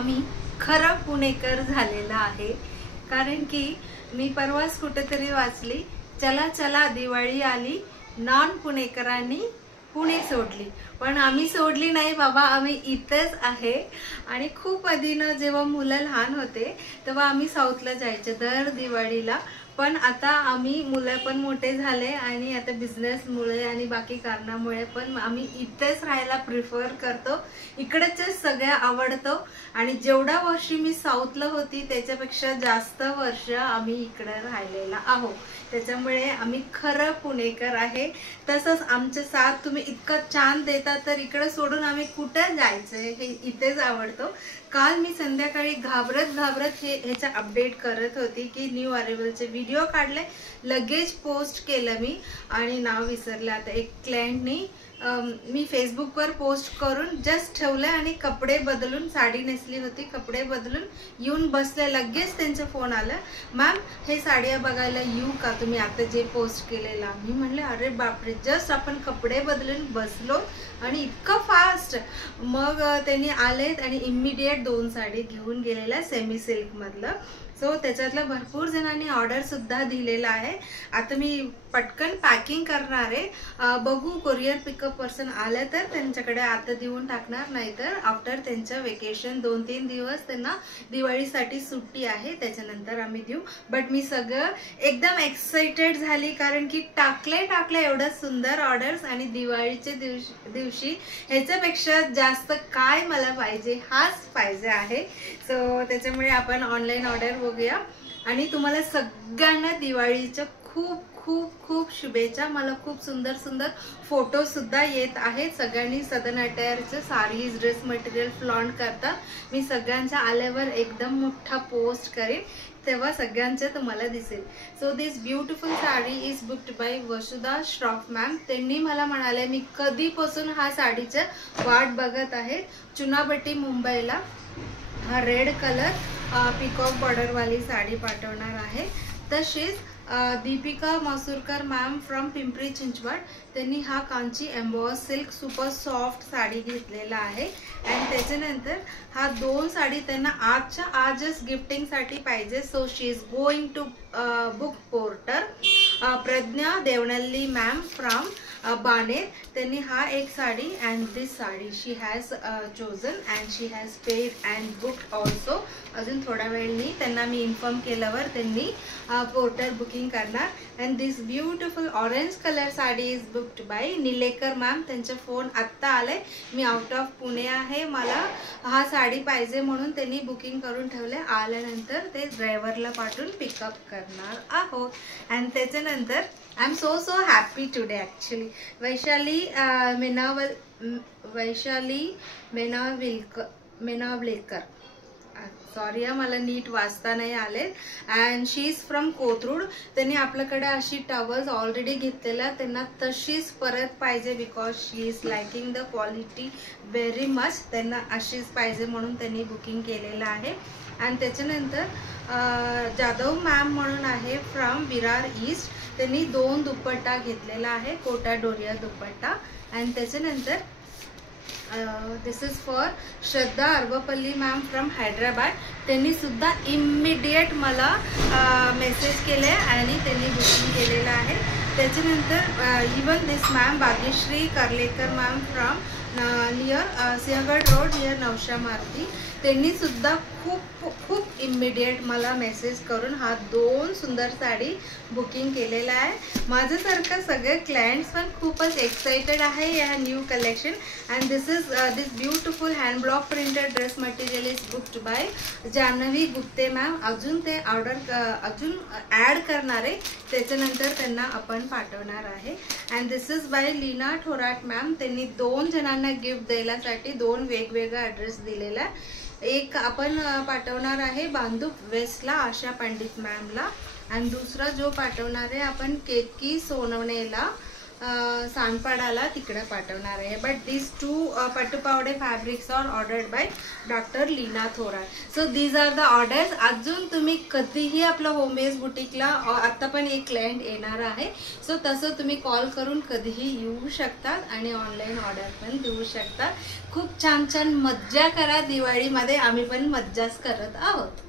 आम्ही खरं पुणेकर झालेला आहे। कारण की मी परवाच कुठेतरी वाचली, चला चला दिवाळी आली, नॉन पुणेकरांनी पुणे सोडली। पण आम्ही सोडली नाही बाबा, आम्ही इथेच आहे। आणि खूप आधीनं जेव्हा मुलं लहान होते तेव्हा आम्ही साऊथला जायचे दर दिवाळीला। पण आता आम्ही मुलं पण मोठे झाले आणि आता बिझनेसमुळे आणि बाकी कारणामुळे पण आम्ही इथेच राहायला प्रिफर करतो। इकडेच सगळं आवडतो आणि जेवढा वर्षी मी साऊथला होती त्याच्यापेक्षा जास्त वर्ष आम्ही इकडे राहिलेला आहोत। त्याच्यामुळे आम्ही खरं पुणेकर आहे। तसंच आमचे साथ तुम्ही इतका छान देता तर इकडे सोडून आम्ही कुठे जायचंय, हे इथेच आवडतो। काल मी संध्याकाळी घाबरत ह्याचा अपडेट करत होती की न्यू अरायवलचे व्हिडिओ काढले, लगेच पोस्ट केलं मी आणि नाव विसरलं आता। एक क्लायंटनी मी फेसबुकवर पोस्ट करून जस्ट ठेवलं आणि कपडे बदलून, साडी नेसली होती, कपडे बदलून येऊन बसले, लगेच त्यांचा फोन आला, मॅम हे साड्या बघायला येऊ का तुम्ही आता जे पोस्ट केलेला। मी म्हणले अरे बापरे, जस्ट आपण कपडे बदलून बसलो आणि इतकं फास्ट। मग त्यांनी आलेत आणि इमिडिएट 2 साडी घेऊन गेलेल्या सेमी सिल्क मधलं। सो त्याच्यातलं भरपूर जणांनी ऑर्डर सुद्धा दिलेला आहे। आता मी पटकन पॅकिंग करणार आहे, बघू कोरियर पिकअप पर्सन आलं तर त्यांच्याकडे आता देऊन टाकणार, नाहीतर आफ्टर त्यांचं वेकेशन 2-3 दिवस त्यांना दिवाळीसाठी सुट्टी आहे त्याच्यानंतर आम्ही देऊ। बट मी सगळं एकदम एक्साइटेड झाली कारण की टाकले एवढं सुंदर ऑर्डर्स आणि दिवाळीच्या दिवशी ह्याच्यापेक्षा जास्त काय मला पाहिजे, हाच पाहिजे आहे। सो त्याच्यामुळे आपण ऑनलाईन ऑर्डर बघूया आणि तुम्हाला सगळ्यांना दिवाळीच्या खूप खूप खूप शुभेच्छा। मला खूप सुंदर सुंदर फोटो सुद्धा येत आहेत। सगळ्यांनी सदन अटायरचे साडीज, ड्रेस मटेरियल फ्लॉन्ट करतात। मी सगळ्यांच्या आल्यावर एकदम मोठा पोस्ट करेन, तेव्हा सगळ्यांचे तुम्हाला दिसेल। So this beautiful sari is booked by Vasudha Shroff ma'am. त्यांनी मला म्हणाले मी कधीपासून हा साडीचा वाट बघत आहे। चुनाभट्टी मुंबईला हा रेड कलर पिकॉक बॉर्डर वाली साडी पाठवणार आहे। तसेच दीपिका मासुरकर मॅम फ्रॉम पिंपरी चिंचवड, त्यांनी हा Kanchi emboss silk super soft sari घेतलेला आहे। आणि त्याच्यानंतर हा 2 साडी त्यांना आजच्या आजच गिफ्टिंगसाठी पाहिजे। So she is going to book Porter. Pragya Devanalli ma'am from Baner, त्यांनी हा एक sari and this sari she has chosen and she has paid and booked also. अजून थोड्या वेळाने त्यांना मी इन्फॉर्म केल्यावर त्यांनी पोर्टर बुकिंग करणार। And this beautiful orange colour sari is booked by Nilekar ma'am. त्यांचा फोन आत्ता आलाय, मी आउट ऑफ पुणे आहे, मला हा साडी पाहिजे म्हणून त्यांनी बुकिंग करून ठेवले। आल्यानंतर ते ड्रायव्हरला पाठवून पिकअप करणार आहोत। अँड त्याच्यानंतर I am so happy today actually. Vaishali Menavalekar, sorry मला नीट वाचता नाही आले। And she is from Kothrud. त्यांनी आपल्याकडे अशी टॉवल्स ऑलरेडी घेतलेल्या, त्यांना तशीच परत पाहिजे because she is liking the quality very much. त्यांना अशीच पाहिजे म्हणून त्यांनी बुकिंग केलेलं आहे। आणि त्याच्यानंतर जाधव मॅम म्हणून आहे फ्रॉम विरार ईस्ट, त्यांनी 2 दुपट्टा घेतलेला आहे, कोटा डोरिया दुपट्टा। आणि त्याच्यानंतर this is for Shraddha Arvapalli ma'am from Hyderabad, त्यांनी सुद्धा इमिडिएट मला मेसेज केले आणि त्यांनी बुकिंग केलेलं आहे। त्याच्यानंतर even this ma'am Bhagyashree Karlekar ma'am from near Sinhagad road near Navsha Maruti, त्यांनी सुद्धा खूप इमिडिएट मला मेसेज करून हा 2 सुंदर साडी बुकिंग केलेला आहे। माझ्यासारखं सगळे क्लायंट्स पण खूपच एक्साइटेड आहे या new collection. And this beautiful hand block printed dress material is booked by Janhavi Gupte ma'am. अजून ते ऑर्डर अजून ॲड करणार आहे, त्याच्यानंतर त्यांना आपण पाठवणार आहे। And this is by Leena Thorat ma'am, त्यांनी 2 जणांना गिफ्ट द्यायसाठी 2 वेगवेगळा ॲड्रेस दिलेला आहे। एक आपण पाठवणार आहे बांधूप वेस्टला आशा पंडित मॅमला, आणि दुसरा जो पाठवणार आहे आपण केतकी सोनवणेला सांडपाडाला तिकडे पाठवणार आहे. But this 2 pattu pavade fabrics are ordered by doctor Leena Thorat. So these are the orders. अजून तुम्ही कधीही आपलं होमबेस बुटीकला आत्ता पण एक क्लायंट येणार आहे. सो तसं तुम्ही कॉल करून कधीही येऊ शकतात आणि ऑनलाईन ऑर्डर पण देऊ शकतात. खूप छान छान मज्जा करा दिवाळीमध्ये. आम्ही पण मज्जाच करत आहोत.